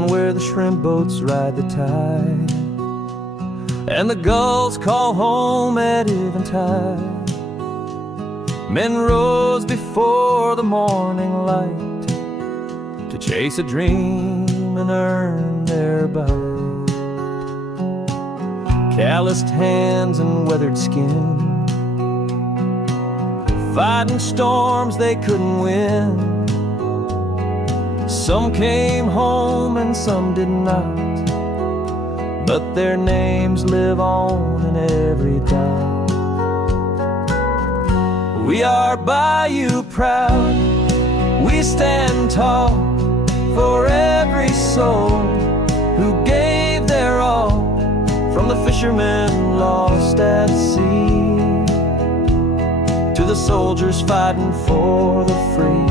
down where the shrimp boats ride the tide, and the gulls call home at eventide. Men rose before the morning light to chase a dream and earn their bite. Calloused hands and weathered skin, fighting storms they couldn't win. Some came home and some did not, but their names live on in every dot. We are Bayou proud, we stand tall for every soul who gave their all, from the fishermen lost at sea to the soldiers fighting for the free.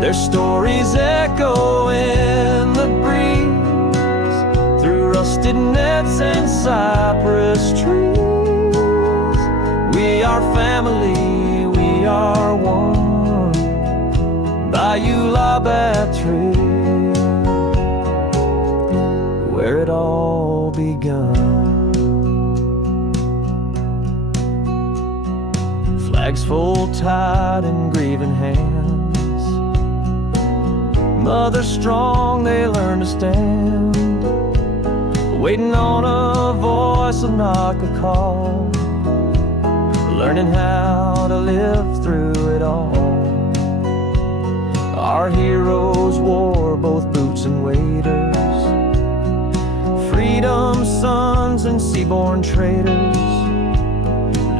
Their stories echo in the breeze through rusted nets and cypress trees. We are family, we are one, Bayou La Batre, where it all begun. Flags full tied in grieving hands, mothers strong, they learn to stand, waiting on a voice, a knock, a call, learning how to live through it all. Our heroes wore both boots and waders, freedom's sons and seaborn traders.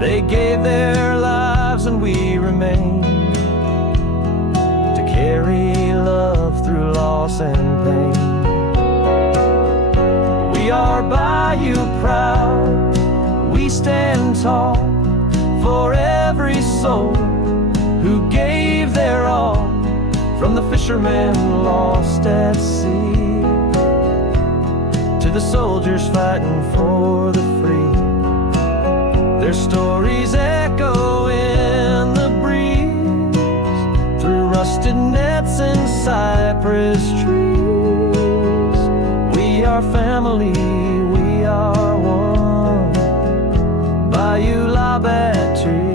They gave their lives and we remain to carry love through loss and pain. We are Bayou proud, we stand tall for every soul who gave their all, from the fishermen lost at sea to the soldiers fighting for the free. Their stories echo in the breeze through rusted nets and cypress trees. We are family, we are one, Bayou La Batre,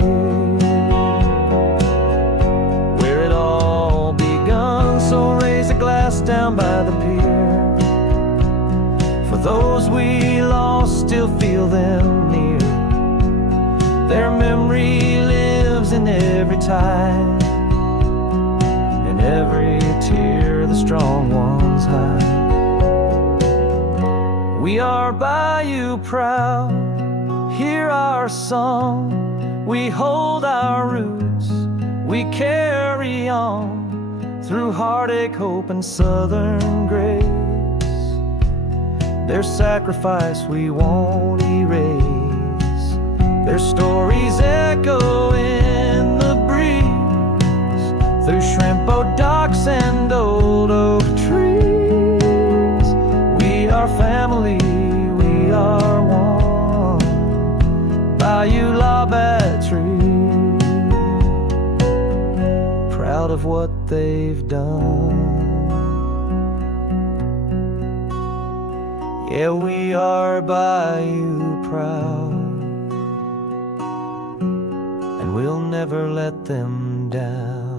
where it all begun. So raise a glass down by the pier for those we lost, still feel them near. Their memory lives in every tide, in every tear the strong ones hide. We are Bayou proud, hear our song, we hold our roots, we carry on through heartache, hope, and southern grace. Their sacrifice we won't erase, their stories echo in the breeze through shrimp boat docks and old oak trees. We are family, we are one, Bayou La Batre, proud of what they've done. Yeah, we are Bayou proud, and we'll never let them down.